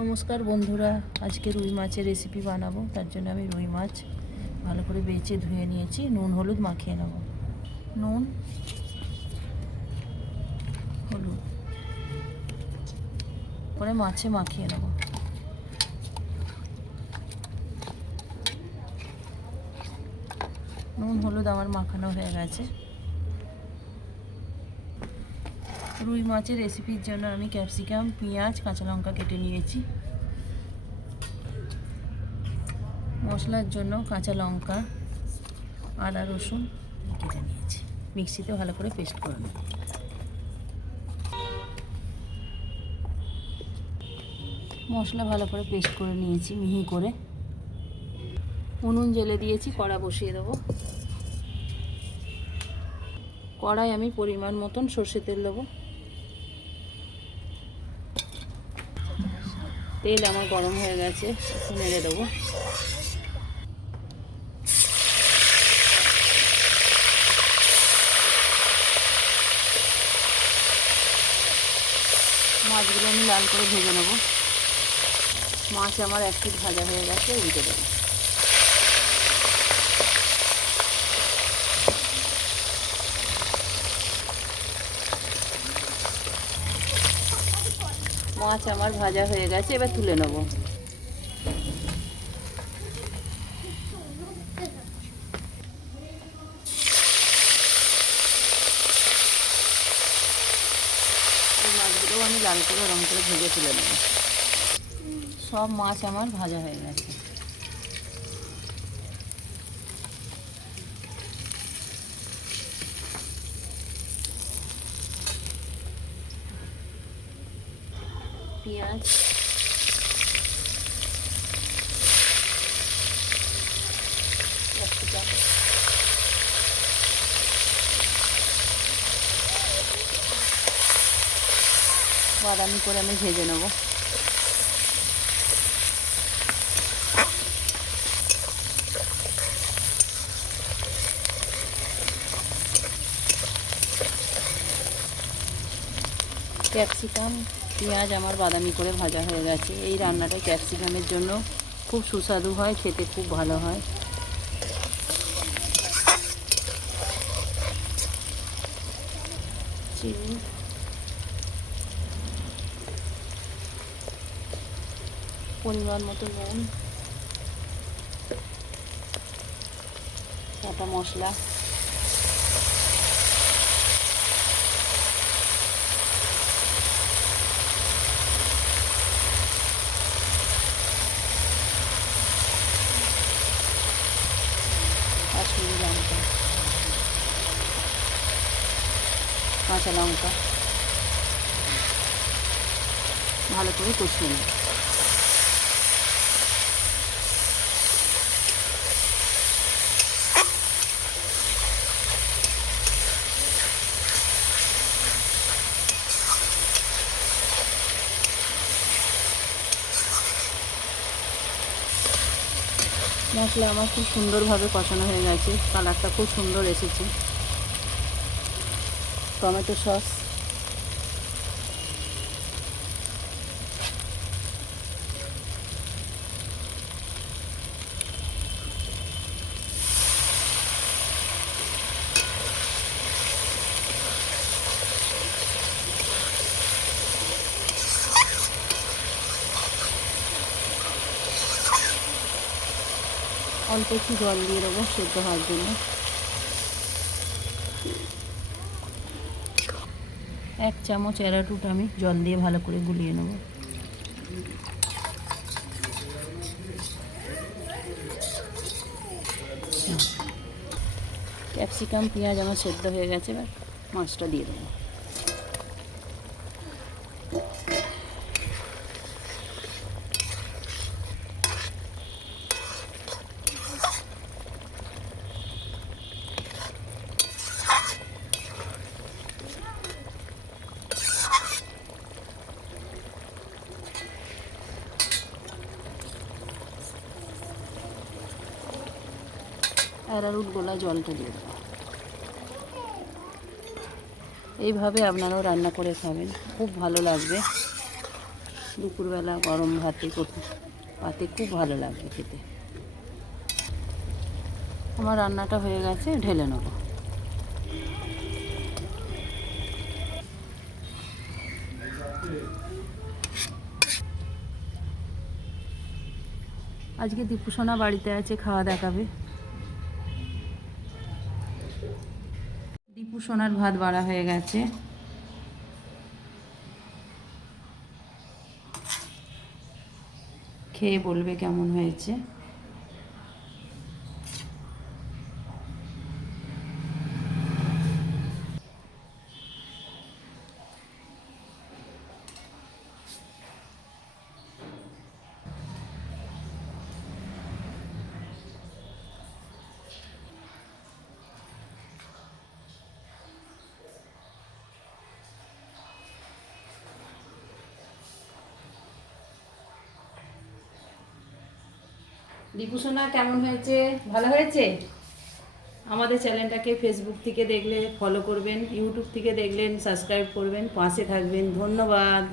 নমস্কার বন্ধুরা, আজকে রুই মাছের রেসিপি বানাবো, তার জন্য আমি রুই মাছ ভালো করে বেছে ধুয়ে নিয়েছি, নুন, হলুদ মাখিয়ে নেব। নুন, হলুদ, পরে মাছে মাখিয়ে নেব। নুন, হলুদ আমার মাখানো হয়ে গেছে। রুই মাছের রেসিপির জন্য আমি ক্যাপসিকাম, পেঁয়াজ, কাঁচা লঙ্কা কেটে নিয়েছি। মশলার জন্য কাঁচা লঙ্কা, আদা, রসুন কেটে নিয়েছি। মিক্সিতে ভালো করে পেস্ট করে নেব। মশলা ভালো করে পেস্ট করে নিয়েছি, মিহি করে। উনুন জেলে দিয়েছি, কড়া বসিয়ে দেবো। কড়াই আমি পরিমাণ মতন সর্ষে তেল দেবো। তেল আমার গরম হয়ে গেছে নেড়ে দেবো। মাছগুলো আমি লাল করে ভেজে নেব। মাছ আমার এক ভাজা হয়ে গেছে, উল্টে দেবো। মাছ আমার ভাজা হয়ে গেছে, এবার তুলে নেব। মাছগুলো আমি লাল করে রং করে ভেজে তুলে নেব। সব মাছ আমার ভাজা হয়ে গেছে। পেঁয়াজ বাদামি করে আমি ভেজে নেব ক্যাপসিকাম পেঁয়াজ আমার বাদামি করে ভাজা হয়ে গেছে। এই রান্নাটা ক্যাপসিকামের জন্য খুব সুস্বাদু হয়, খেতে খুব ভালো হয়। পরিমাণ মতো নুন কাটা মশলা কাশ্মীরি লঙ্কা কাঁচা লঙ্কা। ভালো করে কষিয়ে নেব মশলা আমার খুব সুন্দরভাবে কষানো হয়ে গেছে। কালারটা খুব সুন্দর এসেছে। Tomato sauce. অল্প একটু জল দিয়ে দেবো সেদ্ধ হওয়ার জন্য। এক চামচ অ্যারারুট আমি জল দিয়ে ভালো করে গুলিয়ে নেব। ক্যাপসিকাম, পেঁয়াজ আমার সেদ্ধ হয়ে গেছে, এবার মাছটা দিয়ে দেবো। অ্যারারুট গোলা জলটা দিয়ে দেবো। এইভাবে আপনারাও রান্না করে খাবেন, খুব ভালো লাগবে। দুপুরবেলা গরম ভাতে পাতে খুব ভালো লাগবে খেতে। আমার রান্নাটা হয়ে গেছে, ঢেলে নেব। আজকে দীপুসোনা বাড়িতে আছে, খাওয়া দেখাবে। সোনার ভাত বাড়া হয়ে গেছে। খেয়ে বলবে কেমন হয়েছে। দীপু সোনা কেমন হয়েছে? ভালো হয়েছে? আমাদের চ্যানেলটাকে ফেসবুক থেকে দেখলে ফলো করবেন ইউটিউব থেকে দেখলেন সাবস্ক্রাইব করবেন, পাশে থাকবেন। ধন্যবাদ।